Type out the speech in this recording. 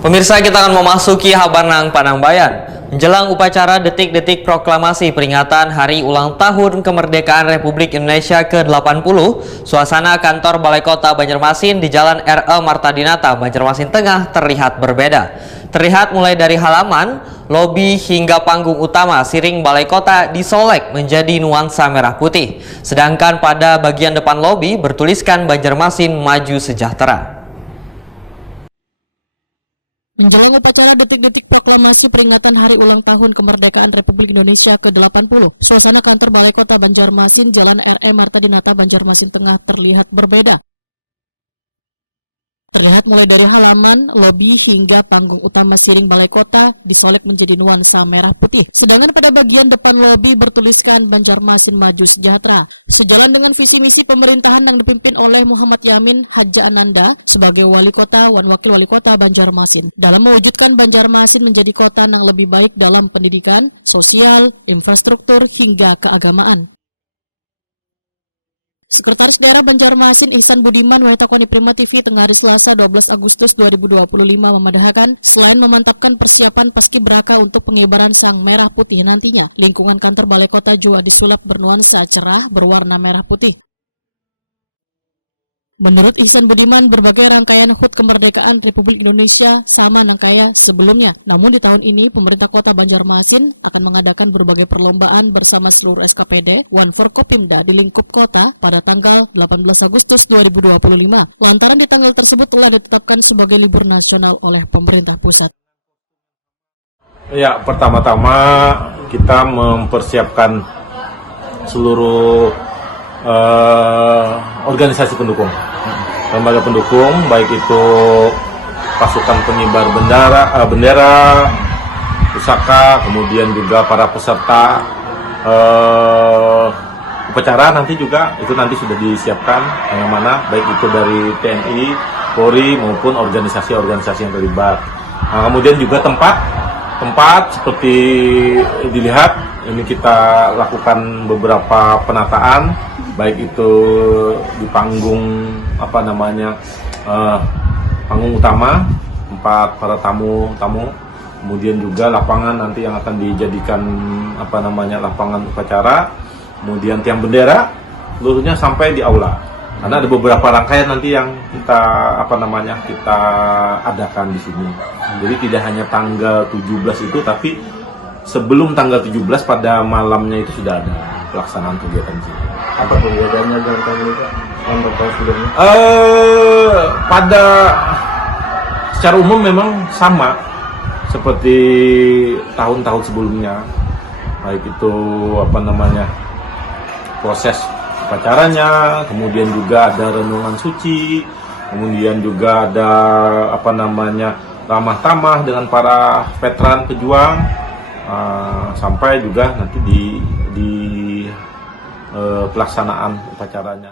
Pemirsa, kita akan memasuki Habarnang Panangbayan. Menjelang upacara detik-detik proklamasi peringatan Hari Ulang Tahun Kemerdekaan Republik Indonesia ke-80, suasana kantor Balai Kota Banjarmasin di Jalan R.E. Marta Dinata, Banjarmasin Tengah terlihat berbeda. Terlihat mulai dari halaman, lobi hingga panggung utama siring Balai Kota disolek menjadi nuansa merah putih. Sedangkan pada bagian depan lobi bertuliskan Banjarmasin Maju Sejahtera. Menjelang upacara detik-detik proklamasi peringatan Hari Ulang Tahun Kemerdekaan Republik Indonesia ke-80, suasana kantor Balai Kota Banjarmasin Jalan R.E. Marta Dinata, Banjarmasin Tengah terlihat berbeda. Terlihat mulai dari halaman, lobi hingga panggung utama siring Balai Kota disolek menjadi nuansa merah putih. Sedangkan pada bagian depan lobi bertuliskan Banjarmasin Maju Sejahtera. Sejalan dengan visi misi pemerintahan yang dipimpin oleh Muhammad Yamin Hadja Ananda sebagai Wali Kota dan Wakil Wali Kota Banjarmasin dalam mewujudkan Banjarmasin menjadi kota yang lebih baik dalam pendidikan, sosial, infrastruktur hingga keagamaan. Sekretaris Daerah Banjarmasin Ihsan Budiman Waitakoni Prima TV tengah hari Selasa 12 Agustus 2025 memadahkan selain memantapkan persiapan paskibraka untuk pengibaran sang merah putih nantinya, lingkungan kantor Balai Kota juga disulap bernuansa cerah berwarna merah putih. Menurut Ihsan Budiman, berbagai rangkaian HUT Kemerdekaan Republik Indonesia sama nangkaya sebelumnya. Namun di tahun ini, pemerintah kota Banjarmasin akan mengadakan berbagai perlombaan bersama seluruh SKPD, One Forkopimda di lingkup kota pada tanggal 18 Agustus 2025. Lantaran di tanggal tersebut telah ditetapkan sebagai libur nasional oleh pemerintah pusat. Ya, pertama-tama kita mempersiapkan seluruh organisasi pendukung, lembaga pendukung, baik itu pasukan pengibar bendera, pusaka, kemudian juga para peserta upacara nanti juga itu nanti sudah disiapkan mana-mana, baik itu dari TNI, Polri maupun organisasi-organisasi yang terlibat. Nah, kemudian juga tempat seperti dilihat ini kita lakukan beberapa penataan, baik itu di panggung panggung utama tempat para tamu, kemudian juga lapangan nanti yang akan dijadikan lapangan upacara, kemudian tiang bendera seluruhnya sampai di aula. Karena ada beberapa rangkaian nanti yang kita kita adakan di sini. Jadi tidak hanya tanggal 17 itu, tapi sebelum tanggal 17 pada malamnya itu sudah ada pelaksanaan kegiatan di sini. Apa perbedaannya dengan tahun ini, Pak? Tahun sebelumnya? Secara umum memang sama seperti tahun-tahun sebelumnya, baik itu proses upacaranya, kemudian juga ada renungan suci, kemudian juga ada ramah tamah dengan para veteran pejuang, sampai juga nanti di pelaksanaan upacaranya.